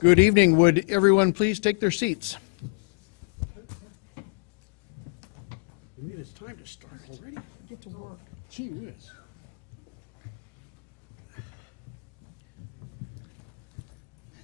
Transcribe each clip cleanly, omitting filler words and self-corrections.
Good evening. Would everyone please take their seats? I mean, it's time to start already. Get to work. Gee whiz.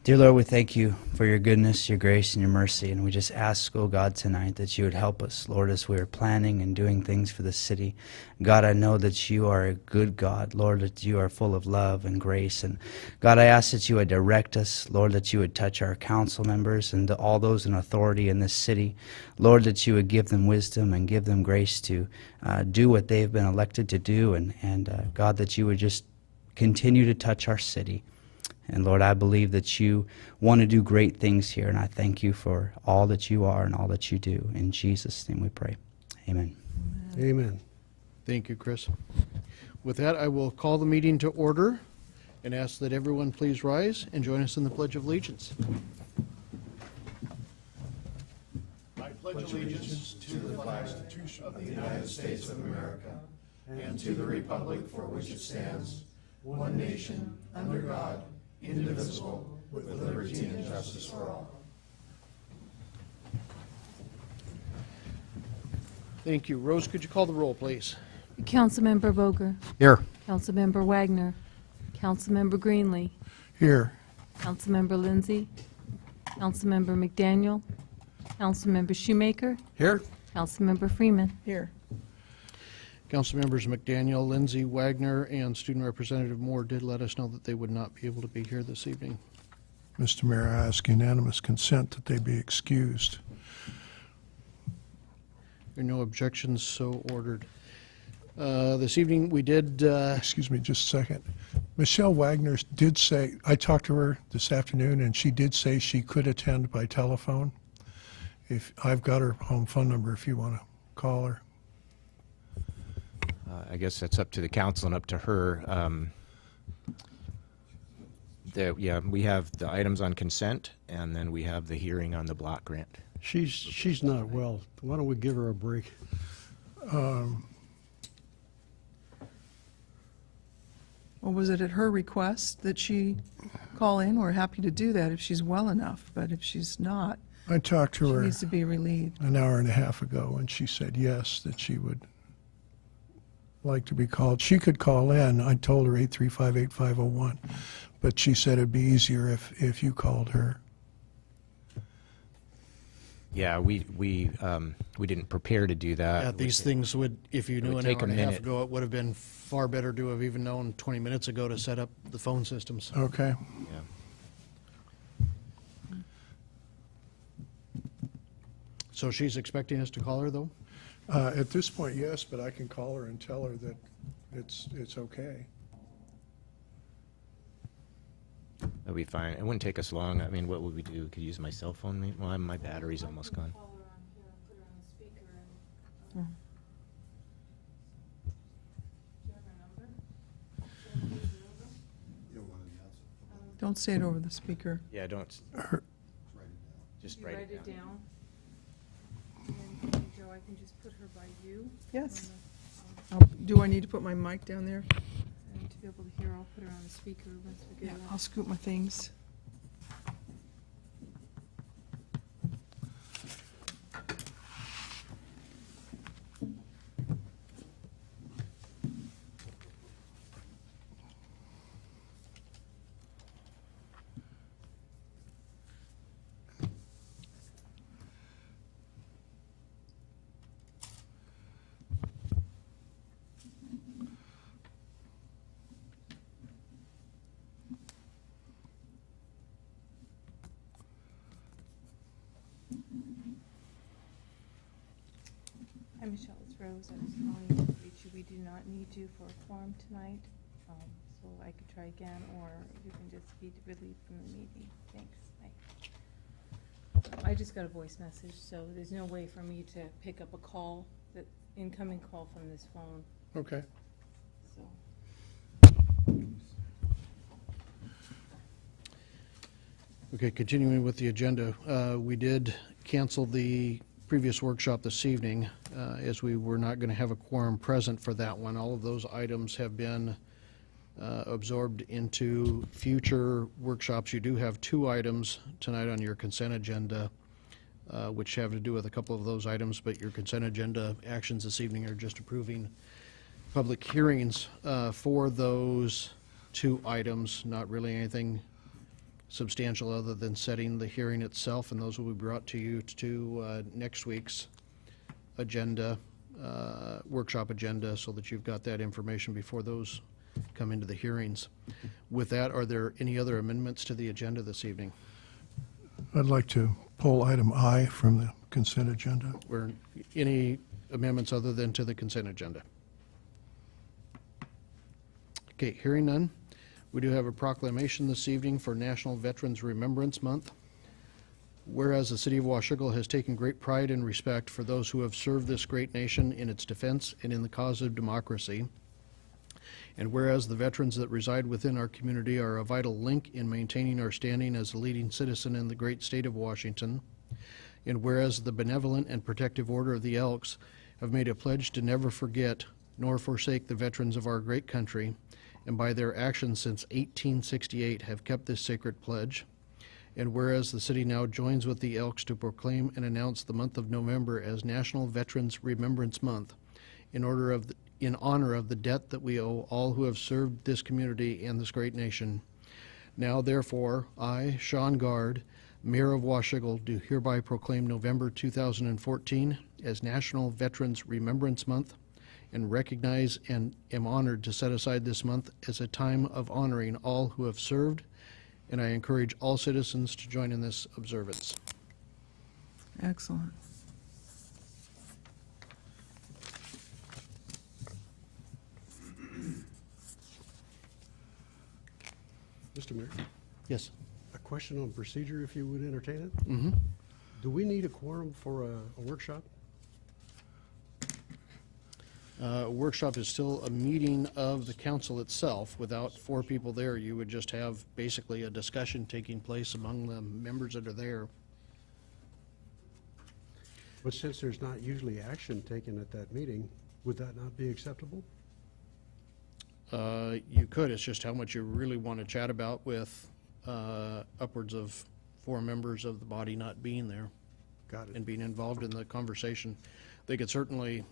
Dear Lord, we thank you for your goodness, your grace, and your mercy. And we just ask, oh God, tonight that you would help us, Lord, as we are planning and doing things for the city. God, I know that you are a good God. Lord, that you are full of love and grace. And God, I ask that you would direct us. Lord, that you would touch our council members and all those in authority in this city. Lord, that you would give them wisdom and give them grace to do what they've been elected to do. And God, that you would just continue to touch our city. And Lord, I believe that you want to do great things here, and I thank you for all that you are and all that you do. In Jesus' name we pray. Amen. Amen. Thank you, Chris. With that, I will call the meeting to order and ask that everyone please rise and join us in the Pledge of Allegiance. I pledge allegiance to the flag of the United States of America and to the republic for which it stands, one nation, under God, indivisible, with liberty and justice for all. Thank you. Rose, could you call the roll, please? Councilmember Boger. Here. Councilmember Wagner. Councilmember Greenlee. Here. Councilmember Lindsay. Councilmember McDaniel. Councilmember Shoemaker. Here. Councilmember Freeman. Here. Council members McDaniel, Lindsay, Wagner, and Student Representative Moore did let us know that they would not be able to be here this evening. Mr. Mayor, I ask unanimous consent that they be excused. There are no objections, so ordered. This evening we did... Excuse me just a second. Michelle Wagner did say, I talked to her this afternoon, and she did say she could attend by telephone. If I've got her home phone number if you want to call her. I guess that's up to the council and up to her. Yeah, we have the items on consent, and then we have the hearing on the block grant. She's not well. Why don't we give her a break? Well, was it at her request that she call in? We're happy to do that if she's well enough, but if she's not, I talked to she her needs to be relieved. an hour and a half ago, and she said yes, that she would like to be called. She could call in. I told her 835-8501, but she said it'd be easier if you called her. Yeah, we didn't prepare to do that. Yeah, these things would, if you knew would an hour take a and a half minute. ago, it would have been far better to have even known 20 minutes ago to set up the phone systems. Okay. Yeah. So she's expecting us to call her, though? At this point, yes, but I can call her and tell her that it's okay. That'll be fine. It wouldn't take us long. I mean, what would we do? Could use my cell phone? Maybe? Well, my battery's almost gone. Don't say it over the speaker. Yeah, don't. Just write it down. And Joe, I can just put her by you. Yes. Do I need to put my mic down there? And to be able to hear, I'll put her on the speaker once we Yeah, get I'll scoot my things. Hi, Michelle, it's Rose. I was calling to reach you. We do not need you for a quorum tonight, so I could try again, or you can just be relieved from the meeting. Thanks. Bye. I just got a voice message, so there's no way for me to pick up a call, the incoming call from this phone. Okay. So Okay, continuing with the agenda, we did cancel the previous workshop this evening, as we were not going to have a quorum present for that one. All of those items have been absorbed into future workshops. You do have 2 items tonight on your consent agenda, which have to do with a couple of those items, but your consent agenda actions this evening are just approving public hearings for those 2 items, not really anything substantial other than setting the hearing itself, and those will be brought to you to next week's agenda, workshop agenda, so that you've got that information before those come into the hearings. With that, are there any other amendments to the agenda this evening? I'd like to pull item I from the consent agenda. Or any amendments other than to the consent agenda? Okay, hearing none. We do have a proclamation this evening for National Veterans Remembrance Month. Whereas the city of Washougal has taken great pride and respect for those who have served this great nation in its defense and in the cause of democracy. And whereas the veterans that reside within our community are a vital link in maintaining our standing as a leading citizen in the great state of Washington. And whereas the benevolent and protective Order of the Elks have made a pledge to never forget nor forsake the veterans of our great country, and by their actions since 1868 have kept this sacred pledge. And whereas the city now joins with the Elks to proclaim and announce the month of November as National Veterans Remembrance Month in honor of the debt that we owe all who have served this community and this great nation. Now therefore, I, Sean Gard, Mayor of Washougal, do hereby proclaim November 2014 as National Veterans Remembrance Month, and recognize and am honored to set aside this month as a time of honoring all who have served, and I encourage all citizens to join in this observance. Excellent. Mr. Mayor? Yes. A question on procedure, if you would entertain it. Mm-hmm. Do we need a quorum for a workshop? A workshop is still a meeting of the council itself. Without 4 people there, you would just have basically a discussion taking place among the members that are there. But since there's not usually action taken at that meeting, would that not be acceptable? You could, it's just how much you really want to chat about with upwards of 4 members of the body not being there Got it. and being involved in the conversation. They could certainly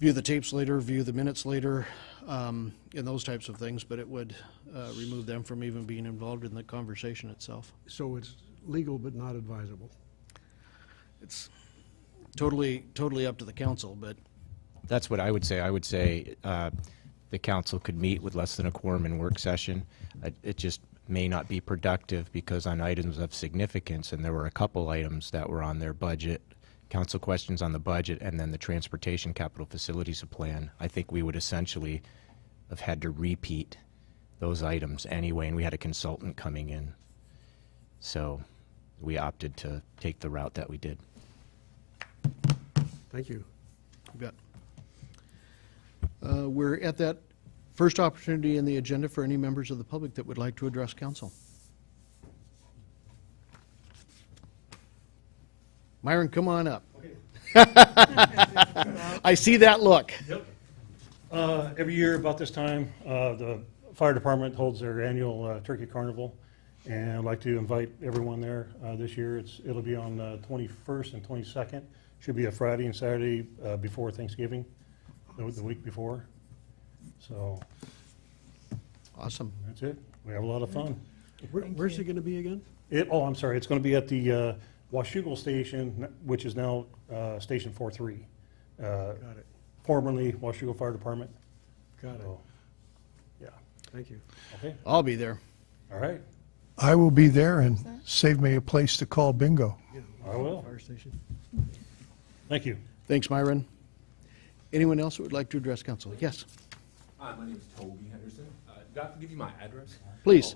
view the tapes later, view the minutes later, and those types of things, but it would remove them from even being involved in the conversation itself. So it's legal but not advisable? It's totally up to the council, but That's what I would say. I would say the council could meet with less than a quorum in work session. It just may not be productive because on items of significance, and there were a couple items that were on their budget, council questions on the budget, and then the transportation capital facilities plan, I think we would essentially have had to repeat those items anyway, and we had a consultant coming in. So we opted to take the route that we did. Thank you. you bet. We're at that first opportunity in the agenda for any members of the public that would like to address council. Myron, come on up. I see that look. Yep. Every year about this time, the fire department holds their annual turkey carnival, and I'd like to invite everyone there this year. It'll be on the 21st and 22nd. Should be a Friday and Saturday before Thanksgiving, the week before. So Awesome. that's it. We have a lot of fun. Where's it going to be again? I'm sorry. It's going to be at the Washougal station, which is now Station 43. Got it. Formerly Washougal Fire Department. Got it. So, yeah. Thank you. Okay. I'll be there. All right. I will be there, and save me a place to call bingo. Yeah. I will. Fire station. Thank you. Thanks, Myron. Anyone else who would like to address council? Yes, Hi, my name is Toby Henderson. Do I have to give you my address? please.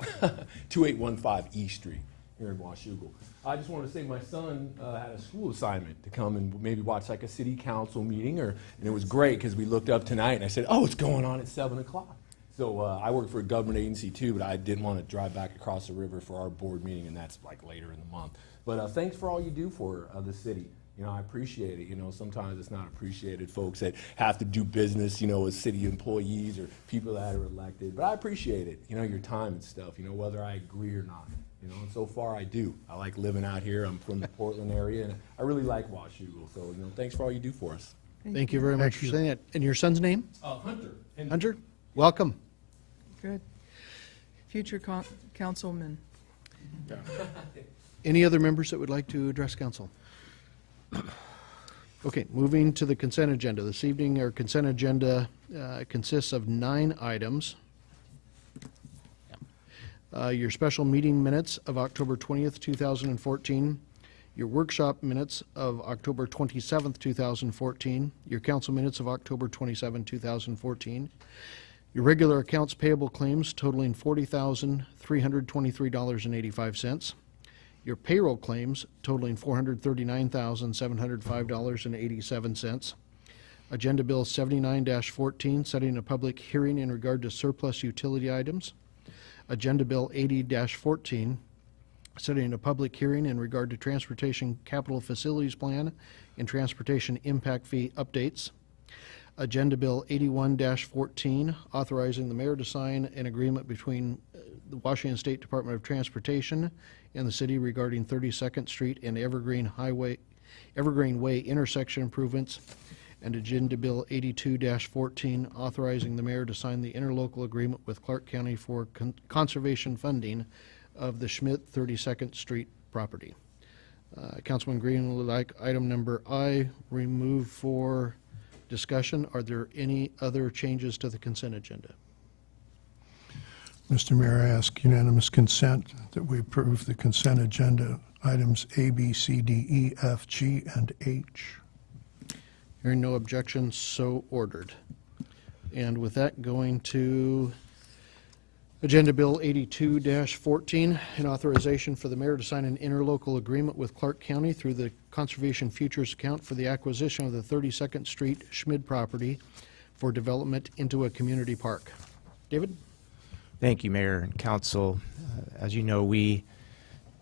2815 East Street here in Washougal. I just wanted to say my son had a school assignment to come and maybe watch like a city council meeting, and it was great because we looked up tonight and I said, oh, it's going on at 7 o'clock. So I work for a government agency too, but I didn't want to drive back across the river for our board meeting, and that's like later in the month. But thanks for all you do for the city. You know, I appreciate it. You know, sometimes it's not appreciated, folks that have to do business, you know, as city employees or people that are elected. But I appreciate it, you know, your time and stuff, you know, whether I agree or not. You know, and so far I do. I like living out here. I'm from the Portland area, and I really like Washougal. So, you know, thanks for all you do for us. Thank you very much for saying that. And your son's name? Hunter. Hunter? Welcome. Good. Future councilman. Any other members that would like to address council? Okay, moving to the consent agenda. This evening, our consent agenda consists of 9 items. Your special meeting minutes of October 20th, 2014, your workshop minutes of October 27th, 2014, your council minutes of October 27, 2014, your regular accounts payable claims totaling $40,323.85, your payroll claims totaling $439,705.87, Agenda Bill 79-14, setting a public hearing in regard to surplus utility items, Agenda Bill 80-14, setting a public hearing in regard to Transportation Capital Facilities Plan and Transportation Impact Fee updates, Agenda Bill 81-14, authorizing the mayor to sign an agreement between the Washington State Department of Transportation and the city regarding 32nd Street and Evergreen Way intersection improvements, and Agenda Bill 82-14, authorizing the mayor to sign the interlocal agreement with Clark County for conservation funding of the Schmidt 32nd Street property. Councilman Green would like item number I removed for discussion. Are there any other changes to the consent agenda? Mr. Mayor, I ask unanimous consent that we approve the consent agenda items A, B, C, D, E, F, G, and H. Hearing no objections, so ordered. And with that, going to Agenda Bill 82-14, an authorization for the mayor to sign an interlocal agreement with Clark County through the Conservation Futures Account for the acquisition of the 32nd Street Schmid property for development into a community park. David? Thank you, Mayor and Council. As you know, we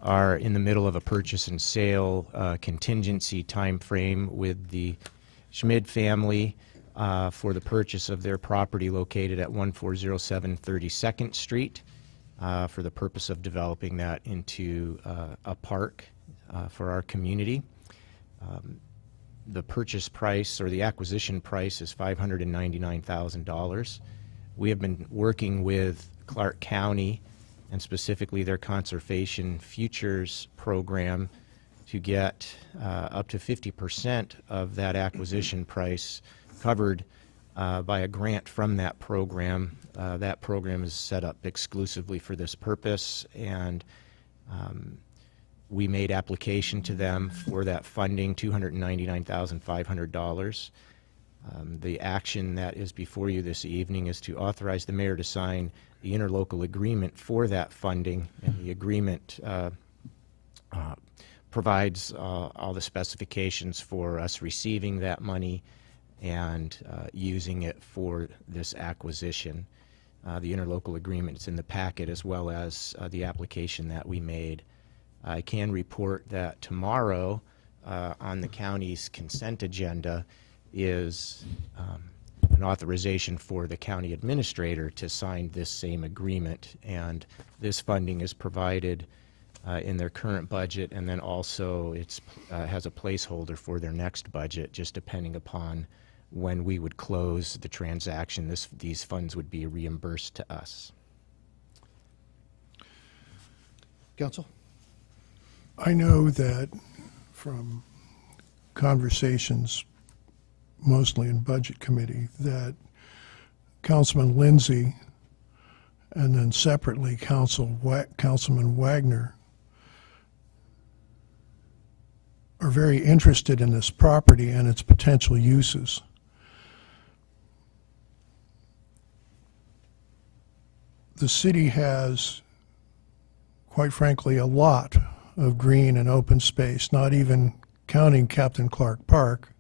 are in the middle of a purchase and sale contingency time frame with the Schmid family for the purchase of their property located at 1407 32nd Street for the purpose of developing that into a park for our community. The purchase price or the acquisition price is $599,000. We have been working with Clark County and specifically their Conservation Futures program to get up to 50% of that acquisition price covered by a grant from that program. That program is set up exclusively for this purpose, and we made application to them for that funding, $299,500. The action that is before you this evening is to authorize the mayor to sign the interlocal agreement for that funding, and the agreement provides all the specifications for us receiving that money and using it for this acquisition. The interlocal agreement is in the packet, as well as the application that we made. I can report that tomorrow on the county's consent agenda is an authorization for the county administrator to sign this same agreement, and this funding is provided in their current budget, and then also it's has a placeholder for their next budget, just depending upon when we would close the transaction. These funds would be reimbursed to us. Council? I know that from conversations, mostly in Budget Committee, that Councilman Lindsay and then separately Councilman Wagner are very interested in this property and its potential uses. The city has, quite frankly, a lot of green and open space, not even counting Captain Clark Park.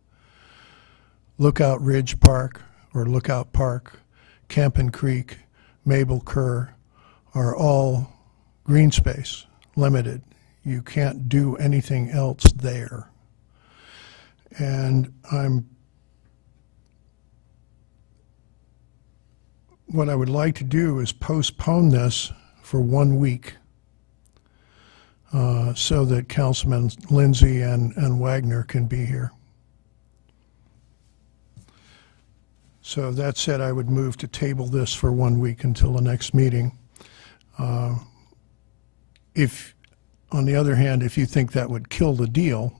Lookout Ridge Park or Lookout Park, Campen Creek, Mabel Kerr are all green space, limited. You can't do anything else there. And what I would like to do is postpone this for 1 week so that Councilman Lindsay and Wagner can be here. So that said, I would move to table this for 1 week until the next meeting. If, on the other hand, if you think that would kill the deal,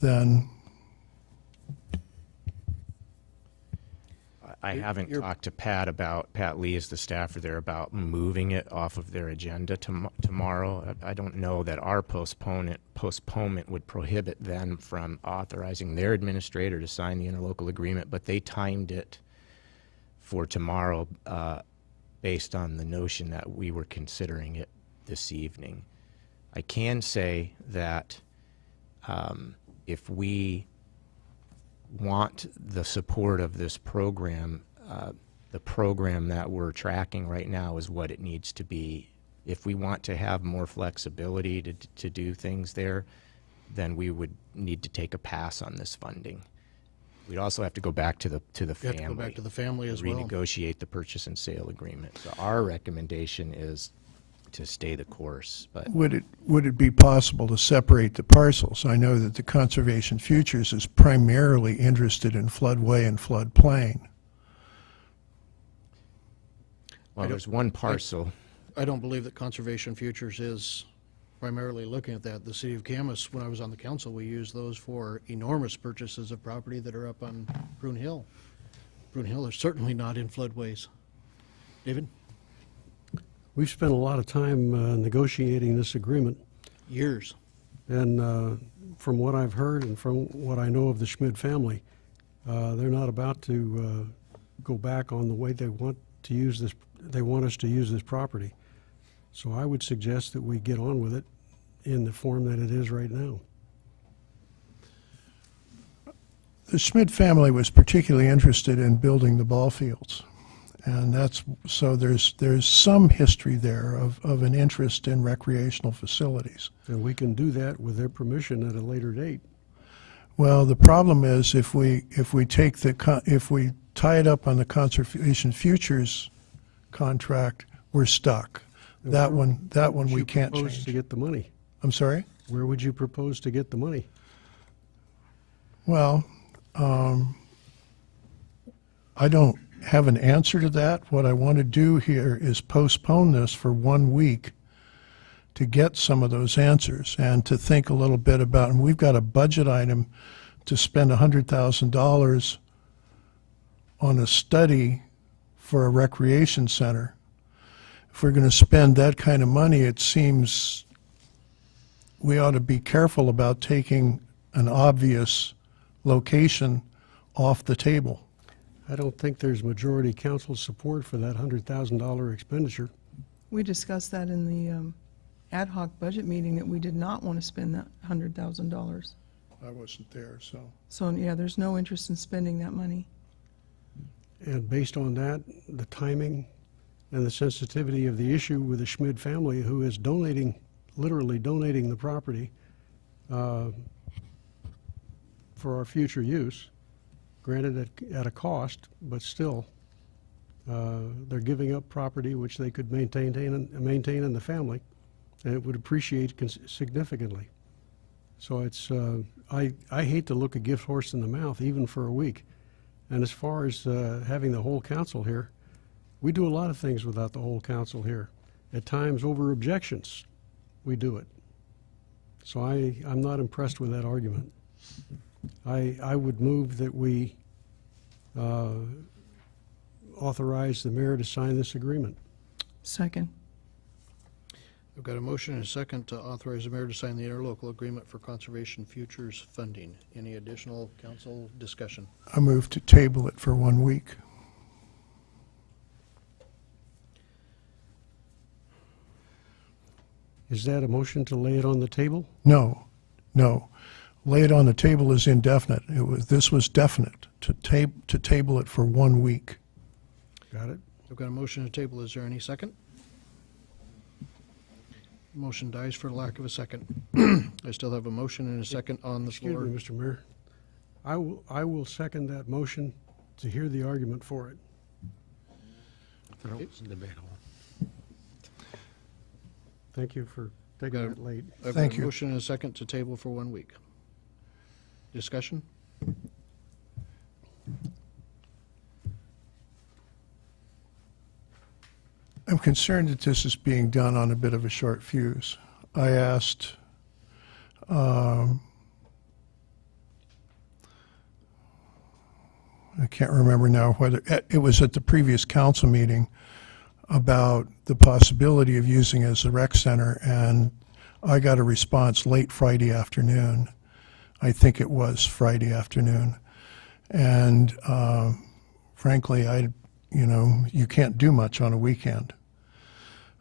then I haven't talked to Pat Lee is the staffer there, about moving it off of their agenda tomorrow. I don't know that our postponement would prohibit them from authorizing their administrator to sign the interlocal agreement, but they timed it for tomorrow based on the notion that we were considering it this evening. I can say that if we want the support of this program, the program that we're tracking right now is what it needs to be. If we want to have more flexibility to do things there, then we would need to take a pass on this funding. We'd also have to go back to the family. You have to go back to the family as well. Renegotiate the purchase and sale agreement. So our recommendation is to stay the course. But would it be possible to separate the parcels? I know that the Conservation Futures is primarily interested in floodway and floodplain. well, there's one parcel. I don't believe that Conservation Futures is primarily looking at that. The city of Camas, when I was on the council, we used those for enormous purchases of property that are up on Prune Hill. Prune Hill is certainly not in floodways. David? We've spent a lot of time negotiating this agreement, Years. and from what I've heard and from what I know of the Schmid family, they're not about to go back on the way they want to use this. They want us to use this property. So I would suggest that we get on with it in the form that it is right now. The Schmid family was particularly interested in building the ball fields. And that's, so there's some history there of an interest in recreational facilities. And we can do that with their permission at a later date. Well, the problem is if we tie it up on the Conservation Futures contract, we're stuck. And That where one we can't propose change. to get the money? I'm sorry? Where would you propose to get the money? Well, I don't have an answer to that. What I want to do here is postpone this for 1 week to get some of those answers and to think a little bit about, and we've got a budget item to spend $100,000 on a study for a recreation center. If we're going to spend that kind of money, it seems we ought to be careful about taking an obvious location off the table. I don't think there's majority council support for that $100,000 expenditure. We discussed that in the ad hoc budget meeting, that we did not want to spend that $100,000. I wasn't there, so. So, yeah, there's no interest in spending that money. And based on that, the timing and the sensitivity of the issue with the Schmid family, who is donating, literally donating the property for our future use, granted at a cost, but still, they're giving up property which they could maintain in the family, and it would appreciate significantly. So it's, I hate to look a gift horse in the mouth, even for a week. And as far as having the whole council here, we do a lot of things without the whole council here. At times, over objections, we do it. So I'm not impressed with that argument. I would move that we authorize the mayor to sign this agreement. Second. I've got a motion and a second to authorize the mayor to sign the interlocal agreement for Conservation Futures funding. Any additional council discussion? I move to table it for 1 week. Is that a motion to lay it on the table? No. Lay it on the table is indefinite. This was definite, to table it for 1 week. Got it? I've got a motion to table. Is there any second? Motion dies for lack of a second. I still have a motion and a second on the Excuse floor. me, Mr. Mayor. I will second that motion to hear the argument for it. Thank you for taking that late. I've Thank got a you. motion and a second to table for 1 week. Discussion? I'm concerned that this is being done on a bit of a short fuse. I asked I can't remember now whether it was at the previous council meeting about the possibility of using it as a rec center, and I got a response late Friday afternoon. I think it was Friday afternoon. And frankly, you can't do much on a weekend.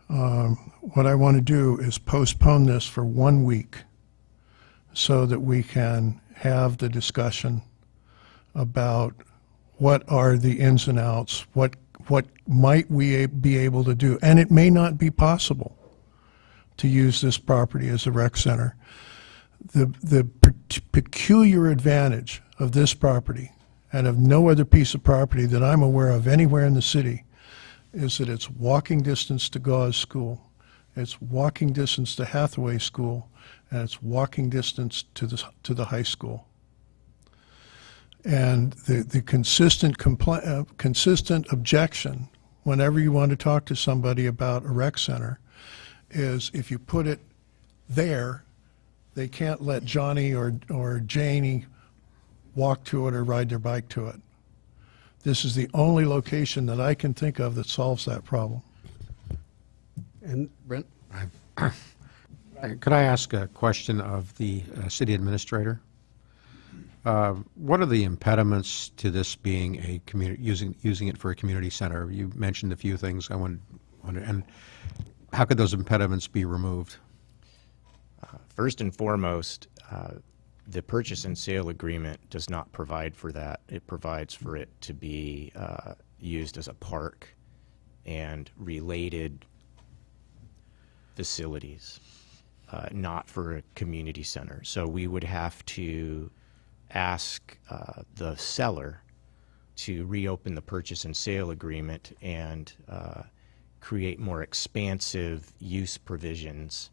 What I want to do is postpone this for 1 week so that we can have the discussion about what are the ins and outs, what might we be able to do. And it may not be possible to use this property as a rec center. The peculiar advantage of this property and of no other piece of property that I'm aware of anywhere in the city is that it's walking distance to Gauze School, it's walking distance to Hathaway School, and it's walking distance to the high school. And the consistent objection whenever you want to talk to somebody about a rec center is if you put it there, they can't let Johnny or Janie walk to it or ride their bike to it. This is the only location that I can think of that solves that problem. And Brent? Could I ask a question of the city administrator? What are the impediments to this being a community, using it for a community center? You mentioned a few things. I wonder, and how could those impediments be removed? First and foremost, the purchase and sale agreement does not provide for that. It provides for it to be used as a park and related facilities, not for a community center. So we would have to ask the seller to reopen the purchase and sale agreement and create more expansive use provisions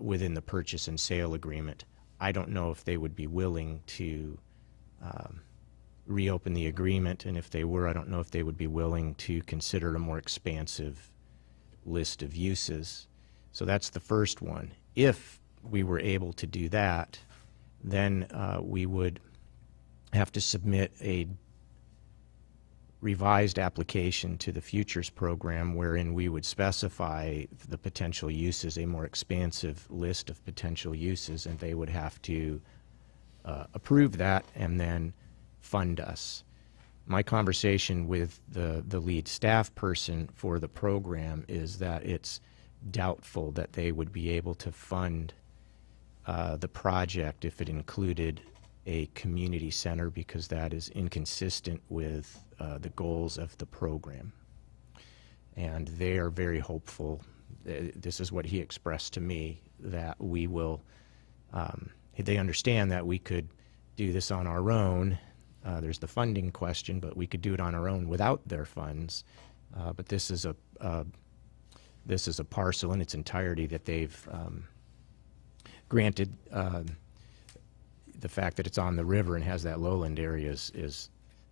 within the purchase and sale agreement. I don't know if they would be willing to reopen the agreement, and if they were, I don't know if they would be willing to consider a more expansive list of uses. So that's the first one. If we were able to do that, then we would have to submit a revised application to the Futures program wherein we would specify the potential uses, a more expansive list of potential uses, and they would have to approve that and then fund us. My conversation with the lead staff person for the program is that it's doubtful that they would be able to fund the project if it included a community center, because that is inconsistent with the goals of the program. And they are very hopeful, this is what he expressed to me, that we will, they understand that we could do this on our own. There's the funding question, but we could do it on our own without their funds. But this is a parcel in its entirety that they've granted. The fact that it's on the river and has that lowland area is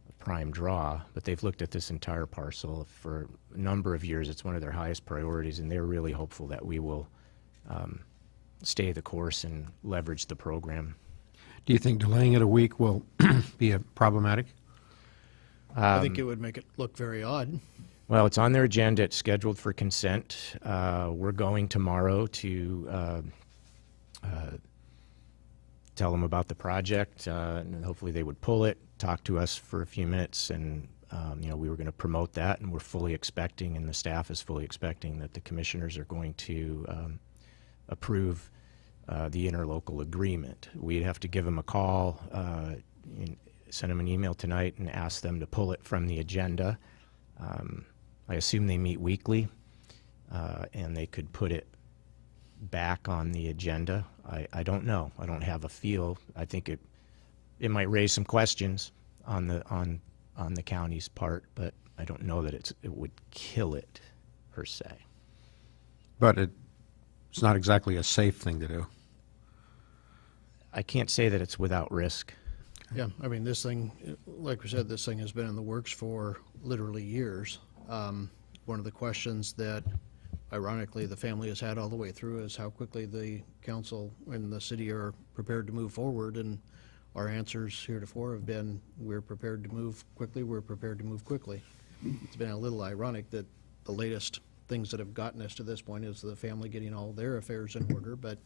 a prime draw, but they've looked at this entire parcel for a number of years. It's one of their highest priorities, and they're really hopeful that we will stay the course and leverage the program. Do you think delaying it a week will be problematic? I think it would make it look very odd. Well, it's on their agenda. It's scheduled for consent. We're going tomorrow to tell them about the project, and hopefully they would pull it, talk to us for a few minutes, and we were going to promote that, and we're fully expecting, and the staff is fully expecting, that the commissioners are going to approve the interlocal agreement. We'd have to give them a call, send them an email tonight, and ask them to pull it from the agenda. I assume they meet weekly, and they could put it back on the agenda. I don't know. I don't have a feel. I think it might raise some questions on the county's part, but I don't know that it would kill it per se. But it's not exactly a safe thing to do. I can't say that it's without risk. Yeah, I mean, this thing, like we said, this thing has been in the works for literally years. One of the questions that ironically the family has had all the way through is how quickly the council and the city are prepared to move forward, and our answers heretofore have been, we're prepared to move quickly, we're prepared to move quickly. It's been a little ironic that the latest things that have gotten us to this point is the family getting all their affairs in order, but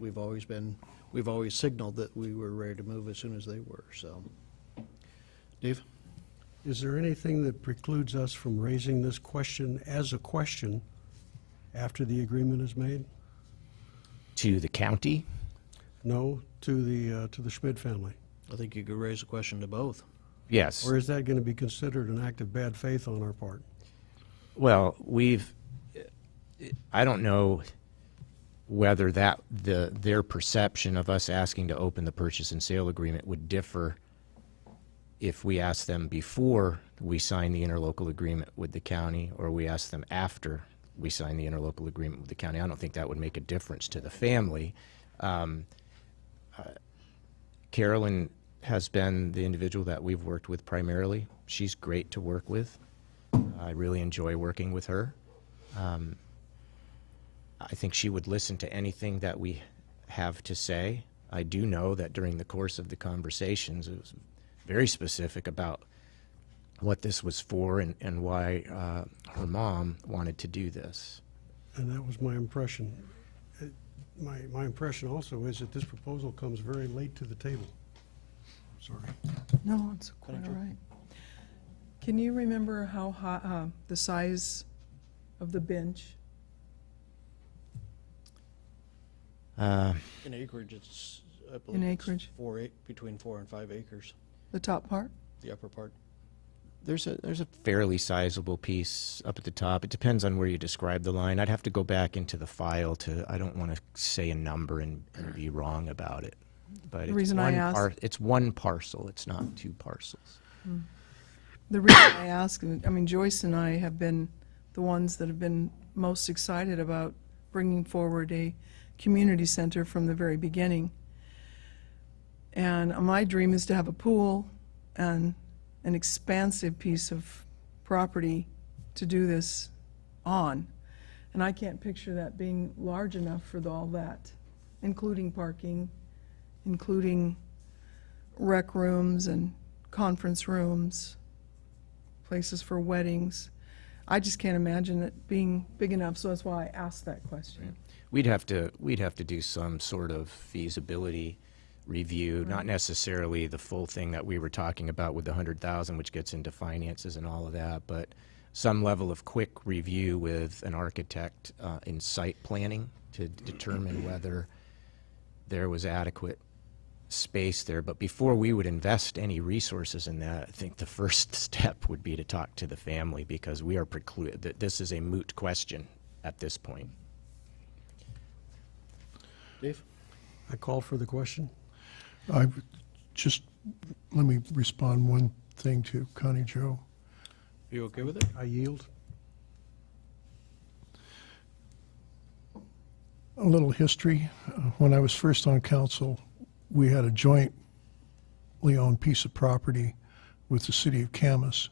we've always signaled that we were ready to move as soon as they were, so. Dave? Is there anything that precludes us from raising this question as a question after the agreement is made? To the county? No, to the Schmidt family? I think you could raise a question to both. Yes. Or is that going to be considered an act of bad faith on our part? Well, I don't know whether their perception of us asking to open the purchase and sale agreement would differ if we asked them before we sign the interlocal agreement with the county, or we ask them after we sign the interlocal agreement with the county. I don't think that would make a difference to the family. Carolyn has been the individual that we've worked with primarily. She's great to work with. I really enjoy working with her. I think she would listen to anything that we have to say. I do know that during the course of the conversations, it was very specific about what this was for and why her mom wanted to do this. And that was my impression. My impression also is that this proposal comes very late to the table. Sorry. No, it's quite all right. Can you remember how high, the size of the bench? In acreage, it's, I In believe it's acreage? between 4 and 5 acres, The top part? the upper part. There's a fairly sizable piece up at the top. It depends on where you describe the line. I'd have to go back into the file I don't want to say a number and be wrong about it. But The reason I ask- it's one parcel, it's not two parcels. The reason I ask, I mean, Joyce and I have been the ones that have been most excited about bringing forward a community center from the very beginning. And my dream is to have a pool and an expansive piece of property to do this on. And I can't picture that being large enough for all that, including parking, including rec rooms and conference rooms, places for weddings. I just can't imagine it being big enough, so that's why I asked that question. We'd have to do some sort of feasibility review, not necessarily the full thing that we were talking about with the 100,000, which gets into finances and all of that, but some level of quick review with an architect in site planning to determine whether there was adequate space there. But before we would invest any resources in that, I think the first step would be to talk to the family, because we are precluded, that this is a moot question at this point. Dave? I call for the question. Let me respond one thing to Connie Jo. Are you okay with it? I yield. A little history. When I was first on council, we had a jointly owned piece of property with the city of Camas,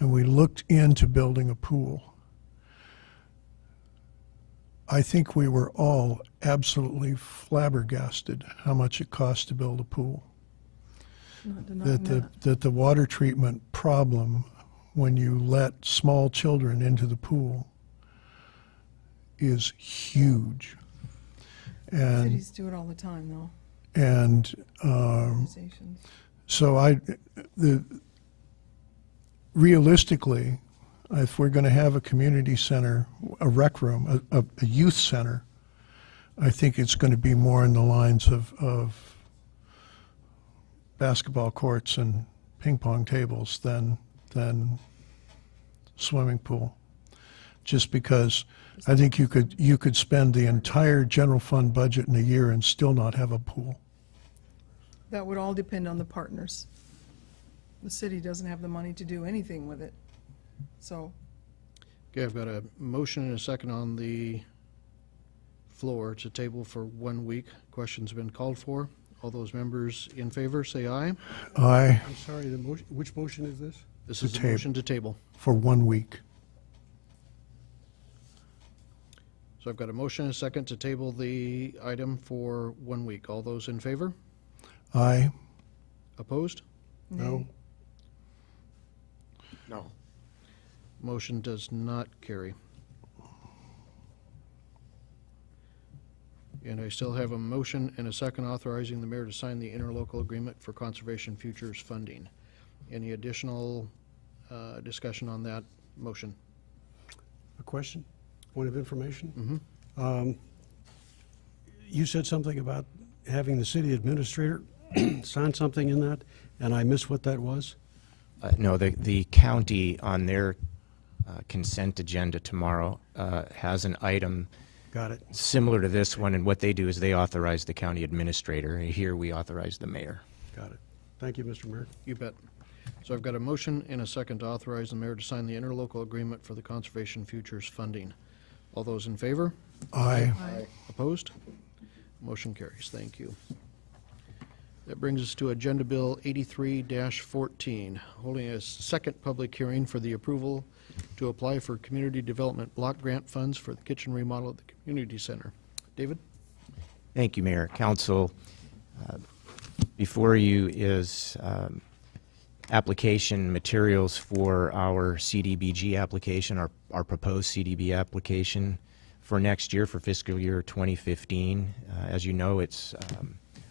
and we looked into building a pool. I think we were all absolutely flabbergasted how much it cost to build a pool. Not denying That the water treatment problem, when you let small children into the pool, is huge. And Cities do it all the time, though. and Organizations. so realistically, if we're going to have a community center, a rec room, a youth center, I think it's going to be more in the lines of basketball courts and ping pong tables than swimming pool. Just because I think you could spend the entire general fund budget in a year and still not have a pool. That would all depend on the partners. The city doesn't have the money to do anything with it. So, Okay, I've got a motion and a second on the floor to table for 1 week. Question's been called for. All those members in favor, say aye. Aye, I'm sorry, the motion, which motion is this? This To is a table. motion to table. for 1 week. So I've got a motion and a second to table the item for 1 week. All those in favor? Aye, Opposed? No. No. Motion does not carry. And I still have a motion and a second authorizing the mayor to sign the interlocal agreement for conservation futures funding. Any additional discussion on that motion? A question? Point of information? Mhm. You said something about having the city administrator sign something in that, and I missed what that was? No, the county on their consent agenda tomorrow has an item Got it. similar to this one, and what they do is they authorize the county administrator, and here we authorize the mayor. Got it. Thank you, Mr. Mayor. You bet. So I've got a motion and a second to authorize the mayor to sign the interlocal agreement for the conservation futures funding. All those in favor? aye. Opposed? Motion carries. Thank you. That brings us to Agenda Bill 83-14, holding a second public hearing for the approval to apply for community development block grant funds for the kitchen remodel at the community center. David? Thank you, Mayor. Council, before you is application materials for our CDBG application, our proposed CDB application for next year, for fiscal year 2015. As you know, it's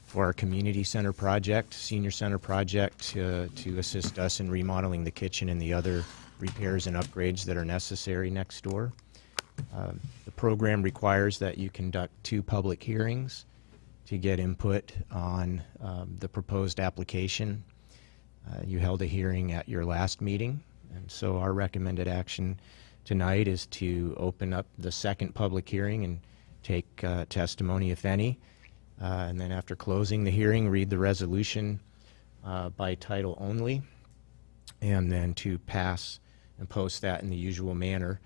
for our community center project, senior center project, to assist us in remodeling the kitchen and the other repairs and upgrades that are necessary next door. The program requires that you conduct 2 public hearings to get input on the proposed application. You held a hearing at your last meeting, and so our recommended action tonight is to open up the second public hearing and take testimony, if any, and then after closing the hearing, read the resolution by title only, and then to pass and post that in the usual manner.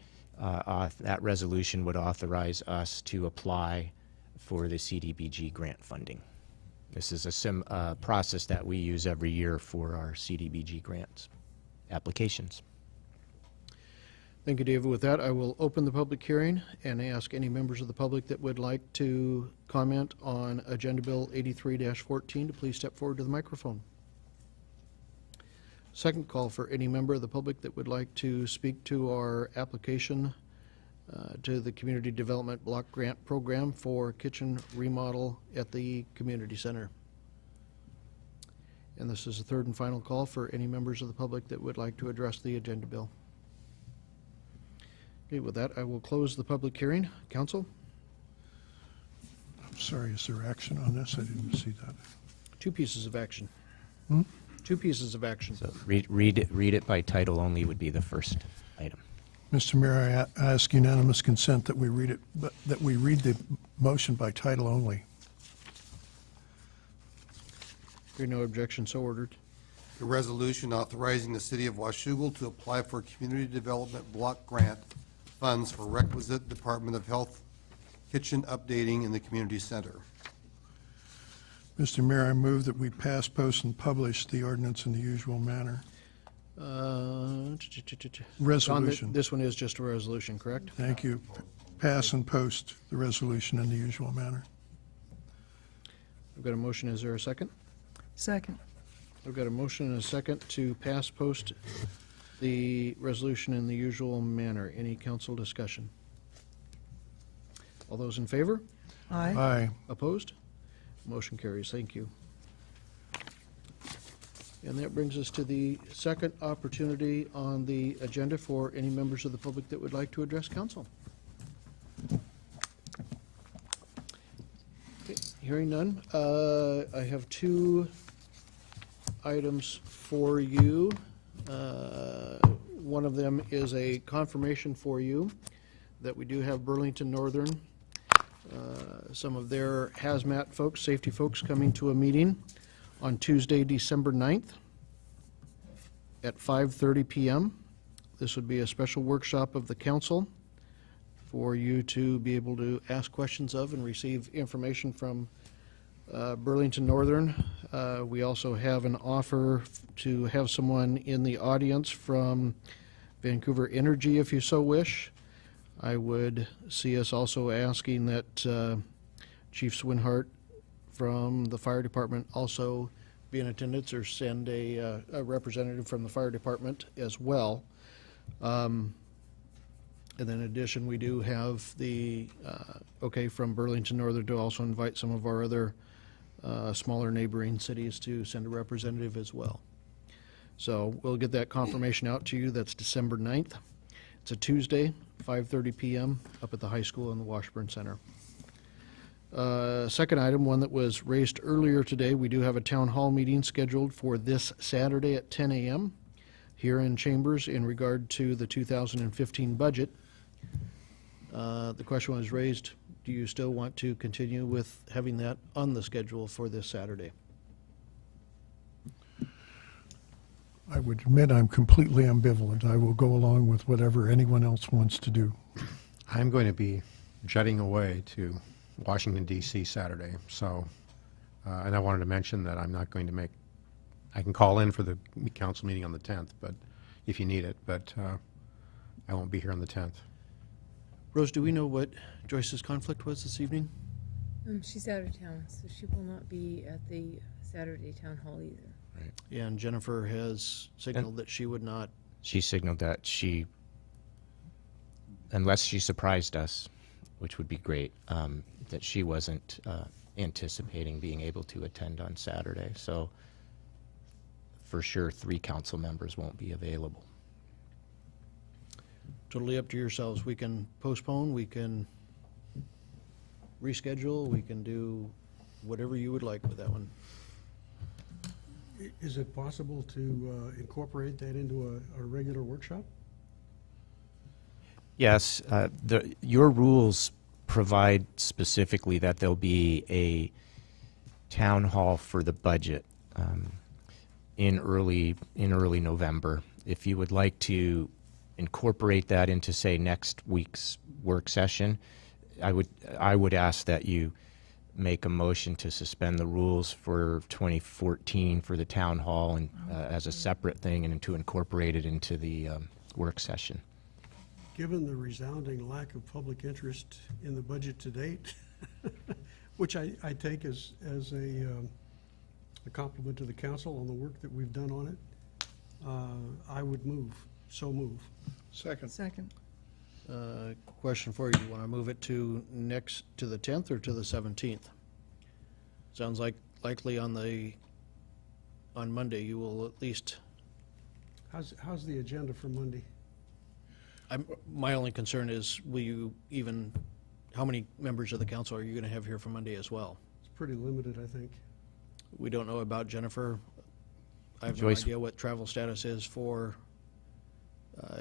That resolution would authorize us to apply for the CDBG grant funding. This is a process that we use every year for our CDBG grants applications. Thank you, David. With that, I will open the public hearing and ask any members of the public that would like to comment on Agenda Bill 83-14 to please step forward to the microphone. Second call for any member of the public that would like to speak to our application to the Community Development Block Grant Program for kitchen remodel at the community center. And this is the third and final call for any members of the public that would like to address the agenda bill. Okay, with that, I will close the public hearing. Council? I'm sorry, is there action on this? I didn't see that. 2 pieces of action. Hmm? 2 pieces of action. So read it by title only would be the first item. Mr. Mayor, I ask unanimous consent that we read it, but that we read the motion by title only. Hearing no objection, so ordered. A resolution authorizing the city of Washougal to apply for community development block grant funds for requisite Department of Health kitchen updating in the community center. Mr. Mayor, I move that we pass, post, and publish the ordinance in the usual manner. Resolution. This one is just a resolution, correct? Thank you. Pass and post the resolution in the usual manner. I've got a motion. Is there a second? second. I've got a motion and a second to pass, post the resolution in the usual manner. Any council discussion? All those in favor? Aye. Aye. Opposed? Motion carries. Thank you. And that brings us to the second opportunity on the agenda for any members of the public that would like to address council. Okay, hearing none, I have 2 items for you. One of them is a confirmation for you that we do have Burlington Northern, some of their hazmat folks, safety folks coming to a meeting on Tuesday, December 9th at 5:30 p.m. This would be a special workshop of the council for you to be able to ask questions of and receive information from Burlington Northern. We also have an offer to have someone in the audience from Vancouver Energy if you so wish. I would see us also asking that Chief Swinhart from the fire department also be in attendance, or send a representative from the fire department as well. And then in addition, we do have the okay from Burlington Northern to also invite some of our other smaller neighboring cities to send a representative as well. So we'll get that confirmation out to you. That's December 9th. It's a Tuesday, 5:30 p.m. up at the high school in the Washburn Center. Second item, one that was raised earlier today, we do have a town hall meeting scheduled for this Saturday at 10 a.m. here in Chambers in regard to the 2015 budget. The question was raised, do you still want to continue with having that on the schedule for this Saturday? I would admit I'm completely ambivalent. I will go along with whatever anyone else wants to do. I'm going to be jetting away to Washington, D.C. Saturday, so, and I wanted to mention that I'm not going to I can call in for the council meeting on the 10th, but if you need it, but I won't be here on the 10th. Rose, do we know what Joyce's conflict was this evening? She's out of town, so she will not be at the Saturday town hall either. Yeah, and Jennifer has signaled that she would not. She signaled that she, unless she surprised us, which would be great, that she wasn't anticipating being able to attend on Saturday. So for sure, 3 council members won't be available. Totally up to yourselves. We can postpone, we can reschedule, we can do whatever you would like with that one. Is it possible to incorporate that into a regular workshop? Yes, your rules provide specifically that there'll be a town hall for the budget in early November. If you would like to incorporate that into, say, next week's work session, I would ask that you make a motion to suspend the rules for 2014 for the town hall and as a separate thing, and to incorporate it into the work session. Given the resounding lack of public interest in the budget to date, which I take as a compliment to the council on the work that we've done on it, I would move. Second. Second. Question for you, do you want to move it to the 10th or to the 17th? Sounds like likely on Monday you will at least. How's the agenda for Monday? My only concern is, how many members of the council are you going to have here for Monday as well? It's pretty limited, I think. We don't know about Jennifer. I have Joyce. no idea what travel status is for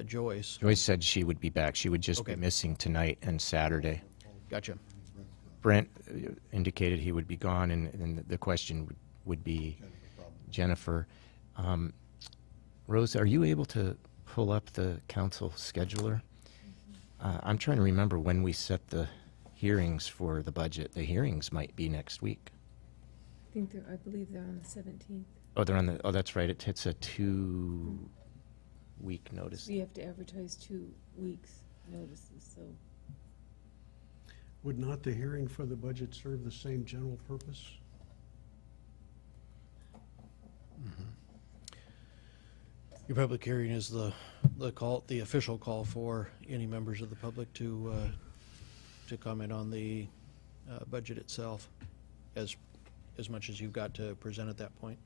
Joyce. Joyce said she would be back. She would just be Okay. missing tonight and Saturday. Gotcha. Brent indicated he would be gone, and the question would be Jennifer. Rose, are you able to pull up the council scheduler? I'm trying to remember when we set the hearings for the budget. The hearings might be next week. I believe they're on the 17th. Oh, that's right. It hits a 2-week notice. We have to advertise 2 weeks notices, so. Would not the hearing for the budget serve the same general purpose? Your public hearing is the official call for any members of the public to comment on the budget itself, as much as you've got to present at that point.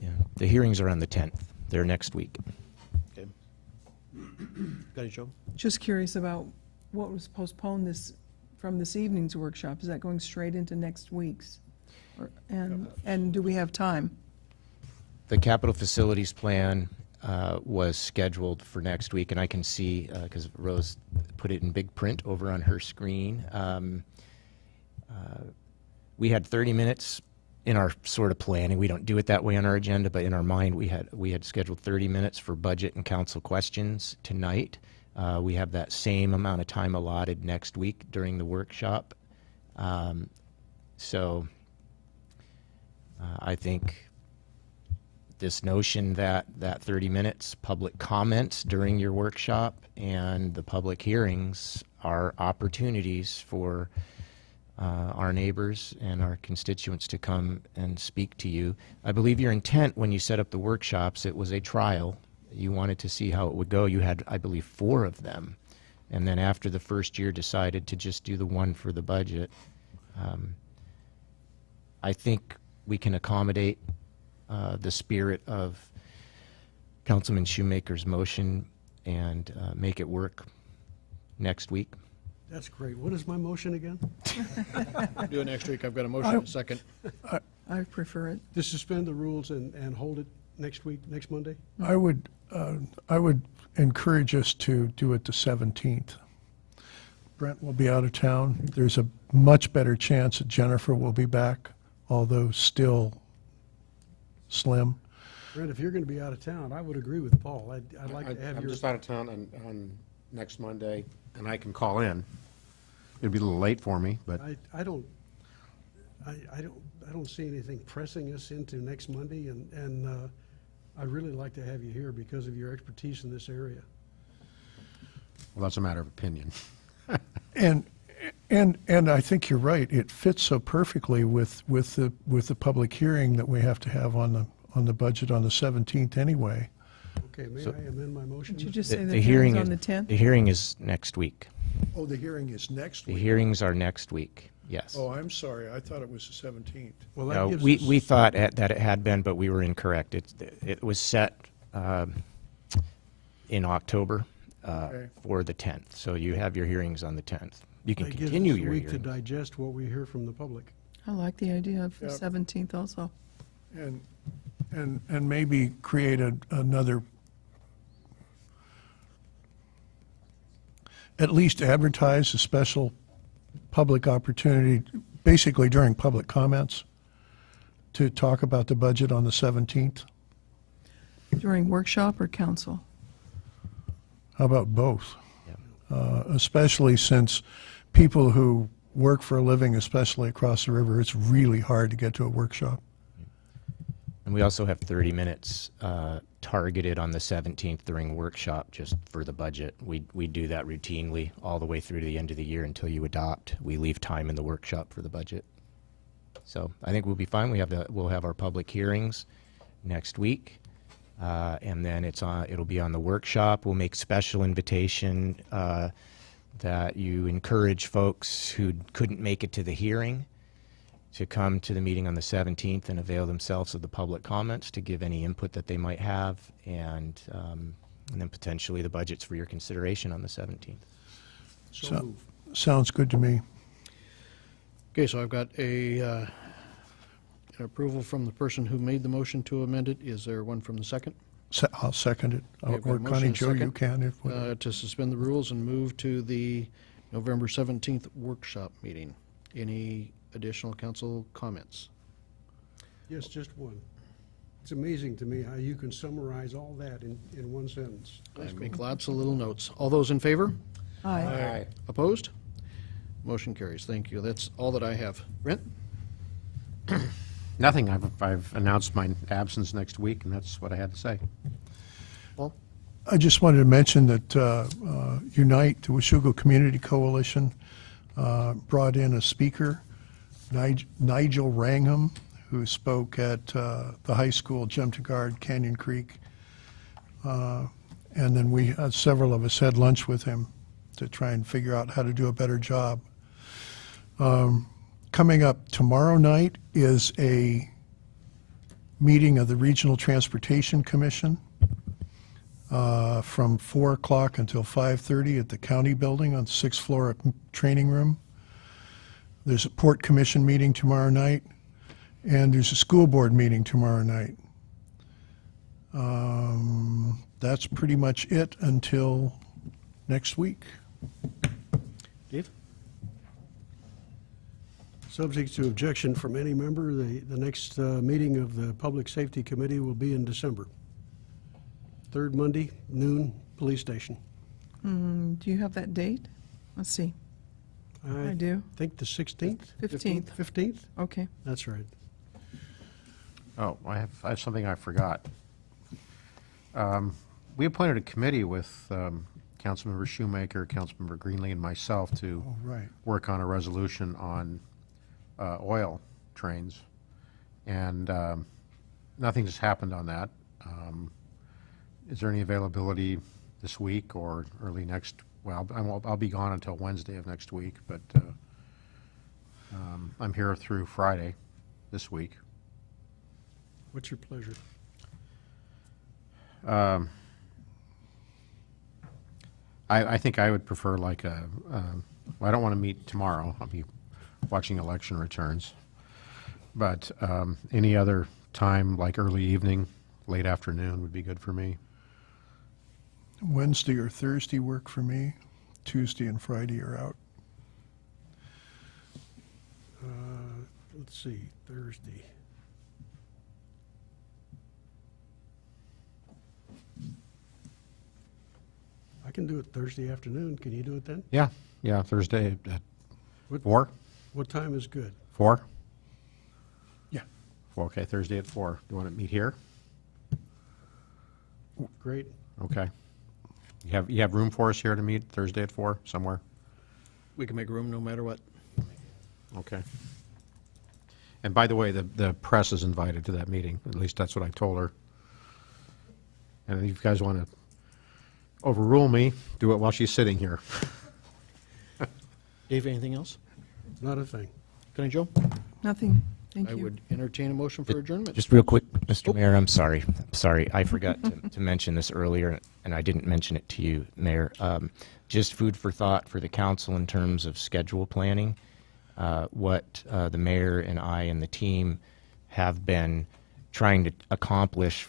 Yeah, the hearings are on the 10th. They're next week. Okay. Got it, Joe? Just curious about what was postponed from this evening's workshop. Is that going straight into next week's? And do we have time? The capital facilities plan was scheduled for next week, and I can see, because Rose put it in big print over on her screen. We had 30 minutes in our sort of planning, we don't do it that way on our agenda, but in our mind, we had scheduled 30 minutes for budget and council questions tonight. We have that same amount of time allotted next week during the workshop. So I think this notion that 30 minutes public comments during your workshop and the public hearings are opportunities for our neighbors and our constituents to come and speak to you. I believe your intent when you set up the workshops, it was a trial. You wanted to see how it would go. You had, I believe, 4 of them. And then after the first year decided to just do the one for the budget. I think we can accommodate the spirit of Councilman Shoemaker's motion and make it work next week. That's great. What is my motion again? Do it next week. I've got a motion and a second. I prefer it. To suspend the rules and hold it next week, next Monday? I would encourage us to do it the 17th. Brent will be out of town. There's a much better chance that Jennifer will be back, although still slim. Brent, if you're going to be out of town, I would agree with Paul. I'd like to have I'm your... just out of town on next Monday, and I can call in. It'd be a little late for me, but I don't see anything pressing us into next Monday, and I'd really like to have you here because of your expertise in this area. well, that's a matter of opinion. And I think you're right. It fits so perfectly with the public hearing that we have to have on the budget on the 17th anyway. Okay, may So- I amend my motion? Did you just say The the hearing hearing's on is- the 10th? The hearing is next week. Oh, the hearing is next The week. hearings are next week, yes. Oh, I'm sorry. I thought it was the 17th. Well, that No, gives we us- thought that it had been, but we were incorrect. It was set in October Okay. for the 10th. So you have your hearings on the 10th. You can that gives continue us a your week to hearings. digest what we hear from the public. I like the idea of the Yep. 17th also. And maybe create another, at least advertise a special public opportunity, basically during public comments, to talk about the budget on the 17th. During workshop or council? How about both? Especially since people who work for a living, especially across the river, it's really hard to get to a workshop. And we also have 30 minutes targeted on the 17th during workshop just for the budget. We do that routinely all the way through to the end of the year until you adopt. We leave time in the workshop for the budget. So I think we'll be fine. We'll have our public hearings next week. And then it'll be on the workshop. We'll make special invitation that you encourage folks who couldn't make it to the hearing to come to the meeting on the 17th and avail themselves of the public comments to give any input that they might have, and then potentially the budgets for your consideration on the 17th. So So- move. Sounds good to me. Okay, so I've got an approval from the person who made the motion to amend it. Is there one from the second? I'll second it. Okay, we've got Or a motion Connie and a Jo, you second. can if. To suspend the rules and move to the November 17th workshop meeting. Any additional council comments? Yes, just one. It's amazing to me how you can summarize all that in one sentence. I make lots of little notes. All those in favor? Aye. Opposed? Motion carries. Thank you. That's all that I have. Brent? Nothing. I've announced my absence next week, and that's what I had to say. Paul? I just wanted to mention that Unite, the Washougal Community Coalition, brought in a speaker, Nigel Rangham, who spoke at the high school, Jemtigard, Canyon Creek. And then several of us had lunch with him to try and figure out how to do a better job. Coming up tomorrow night is a meeting of the Regional Transportation Commission from 4 o'clock until 5:30 at the county building on the 6th floor training room. There's a Port Commission meeting tomorrow night, and there's a school board meeting tomorrow night. That's pretty much it until next week. Dave? Subject to objection from any member, the next meeting of the Public Safety Committee will be in December. Third Monday, noon, police station. Do you have that date? Let's see. I do. think the 16th? 15th. 15th? Okay. That's right. Oh, I have something I forgot. We appointed a committee with Councilmember Shoemaker, Councilmember Greenlee, and myself to Oh, right. work on a resolution on oil trains, and nothing has happened on that. Is there any availability this week or early next? Well, I'll be gone until Wednesday of next week, but I'm here through Friday this week. What's your pleasure? I think I would prefer like well, I don't want to meet tomorrow. I'll be watching election returns. But any other time, like early evening, late afternoon, would be good for me. Wednesday or Thursday work for me. Tuesday and Friday are out. Let's see, Thursday. I can do it Thursday afternoon. Can you do it then? Yeah, Thursday at What- 4? What time is good? 4? Yeah. 4, okay, Thursday at 4. Do you want to meet here? Great. Okay. You have room for us here to meet Thursday at 4 somewhere? We can make room no matter what. Okay. And by the way, the press is invited to that meeting. At least that's what I told her. And if you guys want to overrule me, do it while she's sitting here. Dave, anything else? Not a thing. Connie Jo? Nothing. Thank I you. would entertain a motion for adjournment. Just real quick, Mr. Mayor, I'm sorry. I forgot to mention this earlier, and I didn't mention it to you, Mayor. Just food for thought for the council in terms of schedule planning. What the mayor and I and the team have been trying to accomplish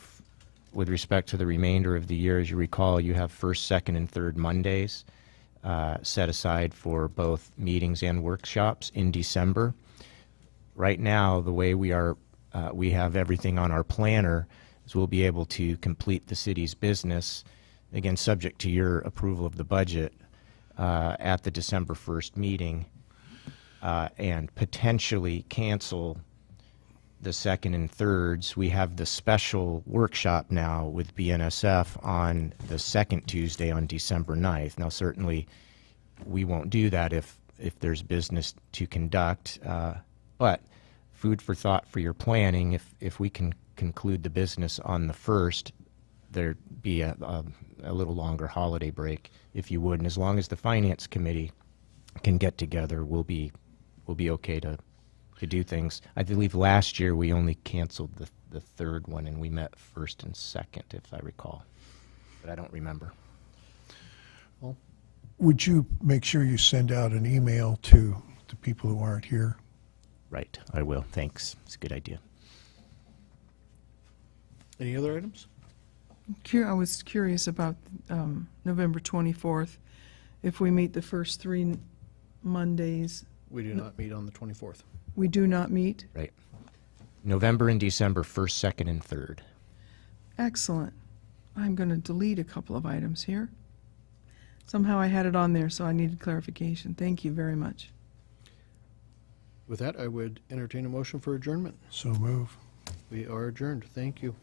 with respect to the remainder of the year. As you recall, you have first, second, and third Mondays set aside for both meetings and workshops in December. Right now, the way we have everything on our planner is we'll be able to complete the city's business, again, subject to your approval of the budget, at the December 1st meeting, and potentially cancel the second and thirds. We have the special workshop now with BNSF on the second Tuesday on December 9th. Now, certainly, we won't do that if there's business to conduct, but food for thought for your planning. If we can conclude the business on the 1st, there'd be a little longer holiday break, if you would. And as long as the Finance Committee can get together, we'll be okay to do things. I believe last year we only canceled the third one, and we met first and second, if I recall. But I don't remember. Would you make sure you send out an email to the people who aren't here? Right, I will. Thanks. It's a good idea. Any other items? I was curious about November 24th. If we meet the first 3 Mondays, We do not meet on the 24th. we do not meet? Right. November and December, 1st, 2nd, and 3rd. Excellent. I'm going to delete a couple of items here. Somehow I had it on there, so I needed clarification. Thank you very much. With that, I would entertain a motion for adjournment. So move. We are adjourned. Thank you.